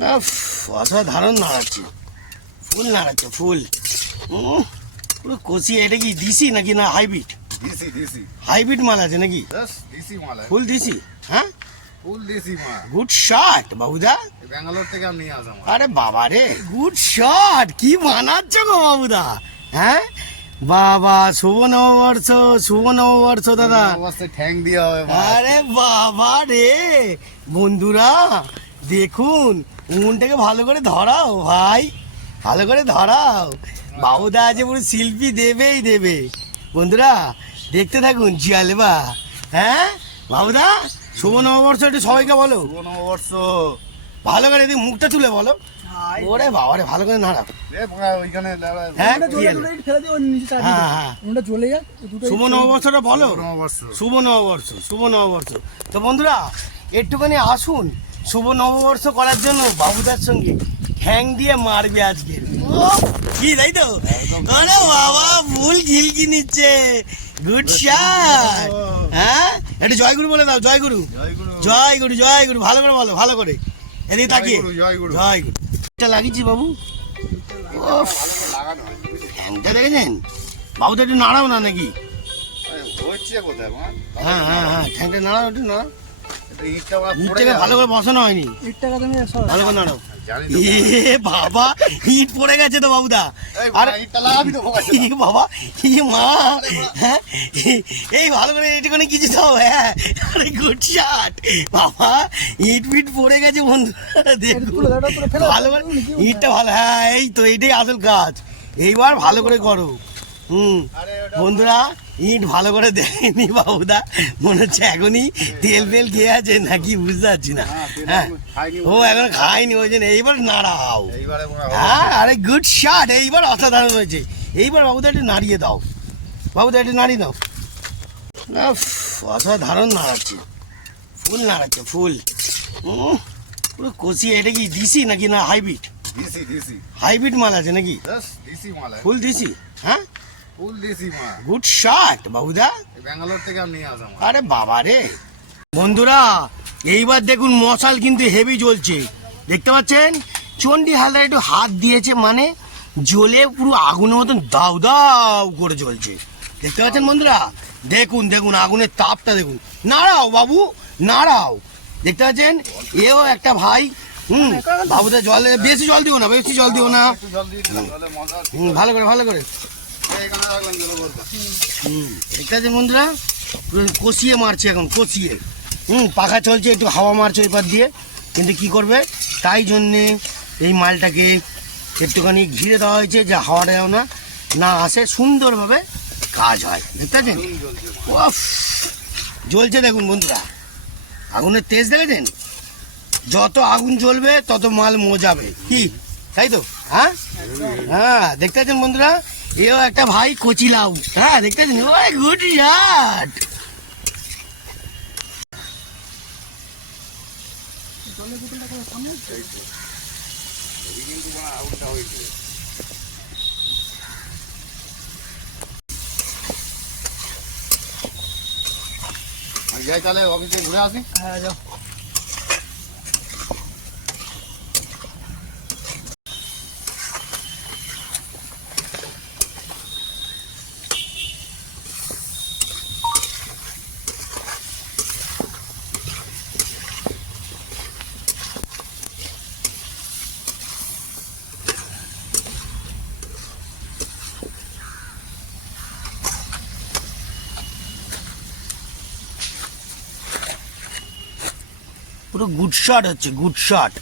না অসাধারণ নাড়াচ্ছে, ফুল নাড়াচ্ছে ফুল। পুরো কষিয়ে। এটা কি দিশি নাকি না হাইব্রিড? দিশি দিশি হাইব্রিড মাল আছে নাকি? দিশি মাল ফুল দিশি? হ্যাঁ, ফুল দিশি মাল। Good shot বাবুদা। ব্যাঙ্গালোর থেকে আমি নিয়ে আসলাম। আরে বাবা রে, গুড শট! কি বানাচ্ছ গো বাবুদা? হ্যাঁ বাবা, শুভ নববর্ষ, শুভ নববর্ষ দাদা। অবশ্যই ঠ্যাং দিয়ে হবে। আরে বাবা রে, বন্ধুরা দেখুন, উনুনটাকে ভালো করে ধরাও ভাই, ভালো করে ধরাও। বাবুদা আছে পুরো শিল্পী, দেবেই দেবে। বন্ধুরা দেখতে থাকুন জিয়ালেবা। হ্যাঁ বাবুদা, শুভ নববর্ষ একটু সবাইকে বলো। শুভ নববর্ষ। ভালো করে এদিকে মুখটা তুলে বলো। ওরে বাবা রে, ভালো করে নাড়া। ওইখানে হ্যাঁ হ্যাঁ হ্যাঁ, জ্বলে যাক। শুভ নববর্ষটা বলো। নববর্ষ। শুভ নববর্ষ, শুভ নববর্ষ। তো বন্ধুরা একটুখানি আসুন শুভ নববর্ষ করার জন্য বাবুদার সঙ্গে হ্যাং দিয়ে মারবে আজকে। কি তাই তো? আরে বাবা, ফুল খিলকি নিচ্ছে। Good shot. হ্যাঁ, একটু জয়গুরু বলে দাও। জয়গুরু, জয়গুরু, জয়গুরু। ভালো করে বলো, ভালো করে। এদিকে তাকিয়ে জয়গুরু। জয়গুরু। এটা লাগিয়েছি বাবু। হ্যাংটা দেখেছেন বাবুদা? একটু নাড়াও না নাকি? হচ্ছে কোথায় মা? হ্যাঁ হ্যাঁ হ্যাঁ, ঠ্যাংটা নাড়াও, একটু নাড়াও। ইটটা ইটটাকে ভালো করে বসানো হয়নি, ভালো করে নাড়াও। এ বাবা, ইট পড়ে গেছে তো বাবুদা। আর ইটটা লাগাবি তো এ বাবা, এ মা, হ্যাঁ এই ভালো করে এইটুখানি কিছু দাও। হ্যাঁ, আরে গুড শট বাবা। ইট ফিট পড়ে গেছে বন্ধু, দেখুন ভালো করে ইটটা ভালো। হ্যাঁ এই তো, এটাই আসল কাজ। এইবার ভালো করে করো। বন্ধুরা ইট ভালো করে দেয়নি বাবুদা, মনে হচ্ছে এখনই তেল ফেল খেয়ে আছে নাকি বুঝতে পারছি না। হ্যাঁ, ও এখন খায়নি, ওই জন্য এইবার নাড়াও। হ্যাঁ, আরে গুড শট, এইবার অসাধারণ হয়েছে। এইবার বাবুদা একটু নাড়িয়ে দাও, বাবুদা একটু নাড়িয়ে দাও। না অসাধারণ নাড়াচ্ছে, ফুল নাড়াচ্ছে ফুল। পুরো কষিয়ে। এটা কি দিশি নাকি না হাইব্রিড? দিশি দিশি হাইব্রিড মাল আছে নাকি? দিশি মাল। ফুল দিশি? হ্যাঁ, ফুল দিশি মাল। Good shot বাবুদা। ব্যাঙ্গালোর থেকে আমি নিয়ে আসলাম। আরে বাবা রে, বন্ধুরা এইবার দেখুন মশাল কিন্তু হেভি জ্বলছে, দেখতে পাচ্ছেন? চণ্ডী হালদার একটু হাত দিয়েছে মানে জ্বলে পুরো আগুনের মতন দাউ দাউ করে জ্বলছে, দেখতে পাচ্ছেন বন্ধুরা? দেখুন দেখুন আগুনের তাপটা দেখুন। নাড়াও বাবু, নাড়াও। দেখতে পাচ্ছেন এও একটা ভাই। বাবুদের জলে বেশি জল দিও না, বেশি জল দিও না। ভালো করে, ভালো করে। দেখতে পাচ্ছেন বন্ধুরা, কষিয়ে মারছে এখন, কষিয়ে। পাখা চলছে, একটু হাওয়া মারছে এবার দিয়ে, কিন্তু কি করবে তাই জন্যে এই মালটাকে একটুখানি ঘিরে দেওয়া হয়েছে, যে হাওয়াটা যেন না আসে, সুন্দরভাবে কাজ হয়। দেখতে পাচ্ছেন জ্বলছে, দেখুন বন্ধুরা আগুনের তেজ দেখেছেন? যত আগুন জ্বলবে তত মাল মজাবে, কি তাই তো? হ্যাঁ হ্যাঁ, দেখতে পাচ্ছেন বন্ধুরা, এও একটা ভাই কচি লাউ। হ্যাঁ, দেখতে পাচ্ছেন? ওই গুড শট। যাই তাহলে অফিসে ঘুরে আসি। হ্যাঁ যাও। পুরো গুড শট হচ্ছে, গুড শট।